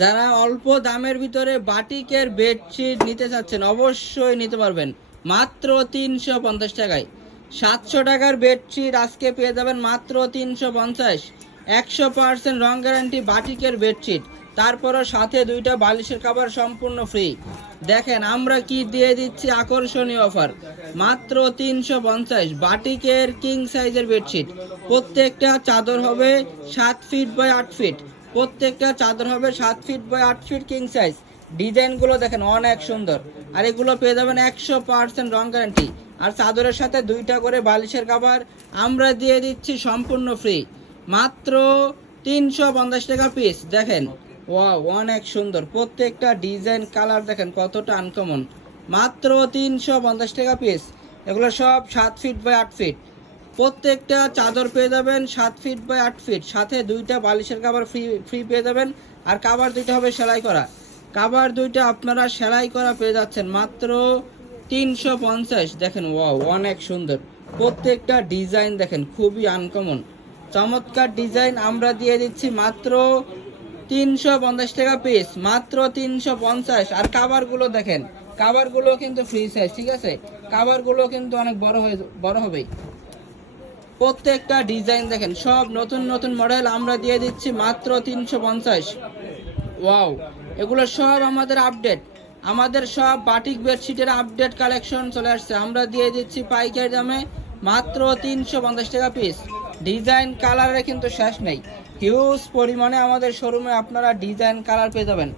যারা অল্প দামের ভিতরে বাটিকের বেডশিট নিতে চাচ্ছেন, অবশ্যই নিতে পারবেন। মাত্র তিনশো পঞ্চাশ টাকায়। সাতশো টাকার বেডশিট আজকে পেয়ে যাবেন মাত্র তিনশো পঞ্চাশ। একশো পার্সেন্ট রং গ্যারান্টি বাটিকের বেডশিট। তারপরও সাথে দুইটা বালিশের কাভার সম্পূর্ণ ফ্রি। দেখেন, আমরা কি দিয়ে দিচ্ছি আকর্ষণীয় অফার। মাত্র তিনশো পঞ্চাশ বাটিকের কিং সাইজের বেডশিট। প্রত্যেকটা চাদর হবে সাত ফিট বাই আট ফিট। প্রত্যেকটা চাদর হবে সাত ফিট বাই আট ফিট কিং সাইজ ডিজাইনগুলো দেখেন অনেক সুন্দর। আর এগুলো পেয়ে যাবেন একশো পার্সেন্ট রং গ্যারান্টি আর চাদরের সাথে দুইটা করে বালিশের কাভার আমরা দিয়ে দিচ্ছি সম্পূর্ণ ফ্রি মাত্র তিনশো পঞ্চাশ টাকা পিস দেখেন ওয়াও অনেক সুন্দর। প্রত্যেকটা ডিজাইন কালার দেখেন কতটা আনকমন মাত্র তিনশো পঞ্চাশ টাকা পিস এগুলো সব সাত ফিট বাই আট ফিট প্রত্যেকটা চাদর পেয়ে যাবেন সাত ফিট বাই আট ফিট সাথে দুইটা বালিশের কাভার ফ্রি ফ্রি পেয়ে যাবেন। আর কাভার দুইটা হবে সেলাই করা। কাভার দুইটা আপনারা সেলাই করা পেয়ে যাচ্ছেন মাত্র তিনশো পঞ্চাশ। দেখেন ওয়াও অনেক সুন্দর। প্রত্যেকটা ডিজাইন দেখেন, খুবই আনকমন চমৎকার ডিজাইন আমরা দিয়ে দিচ্ছি মাত্র তিনশো পঞ্চাশ টাকা পিস মাত্র তিনশো পঞ্চাশ। আর কাভারগুলো দেখেন কাভারগুলো কিন্তু ফ্রি সাইজ ঠিক আছে? কাভারগুলো কিন্তু অনেক বড় হয়ে, বড় হবেই। প্রত্যেকটা ডিজাইন দেখেন, সব নতুন নতুন মডেল আমরা দিয়ে দিচ্ছি মাত্র তিনশো পঞ্চাশ। ওয়াও এগুলো সব আমাদের আপডেট আমাদের সব বাটিক বেডশিটের আপডেট কালেকশন চলে আসছে। আমরা দিয়ে দিচ্ছি পাইকারি দামে মাত্র তিনশো পঞ্চাশ টাকা পিস ডিজাইন কালারে কিন্তু শেষ নেই। হিউজ পরিমাণে আমাদের শোরুমে আপনারা ডিজাইন কালার পেয়ে যাবেন।